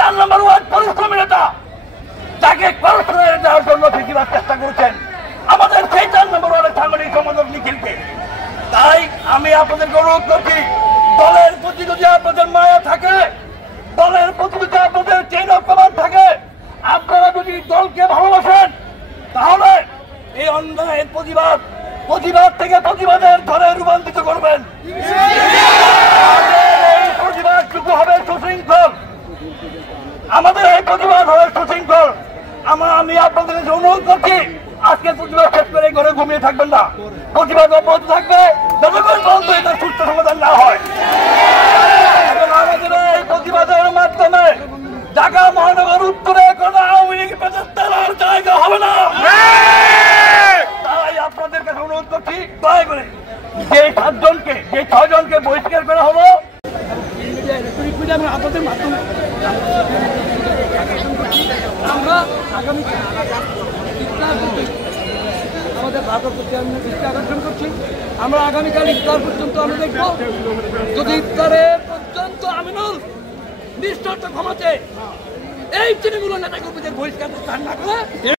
4 নম্বর word পরিশ্রমী নেতা তাকে করোনা দেওয়ার জন্য ফিকিবার চেষ্টা করেছেন আমাদের সেই 4 নম্বর ওয়ার্ডের সাংগঠনিক সম্পাদক নিখিলকে। তাই আমি আপনাদেরকে অনুরোধ করছি, দলের প্রতি যদি আপনাদের মায়া থাকে, দলের প্রতি যদি আপনাদের চেইন অফ কমান্ড থাকে, আপনারা যদি দলকে ভালোবাসেন, তাহলে এই অন্যায়ের প্রতিবাদ থেকে প্রতিবাদের ধরে রূপান্তরিত করবেন। এই প্রতিবাদটুকু হবে সুশৃঙ্খল, আমাদের এই প্রতিবাদ হবে সুশৃঙ্খল। আমি আপনাদের কাছে অনুরোধ করছি, আজকে প্রতিবাদ শেষ করে ঘরে ঘুমিয়ে থাকবেন না, প্রতিবাদ অব্যাহত থাকবে যতক্ষণ পর্যন্ত এটা সুস্থ সমাধান না হয়। এবং আমাদের এই প্রতিবাদের মাধ্যমে ঢাকা মহানগর উত্তরে কোনো আওয়ামী লীগ প্রতিষ্ঠার জায়গা হবে না। তাই আপনাদের কাছে অনুরোধ করছি, দয়া করে যে 6 জনকে বহিষ্কার করা হলো, আপনাদের মাধ্যমে আমরা আগামী আমাদের ভারতের প্রতি আমি দৃষ্টি আকর্ষণ করছি। আমরা আগামীকাল ইফতার পর্যন্ত আমরা দেখব, যদি ইফতারের পর্যন্ত আমিনুল নিঃশর্ত ক্ষমাতে এই তৃণমূল নেতা কর্মীদের বহিষ্কার না করে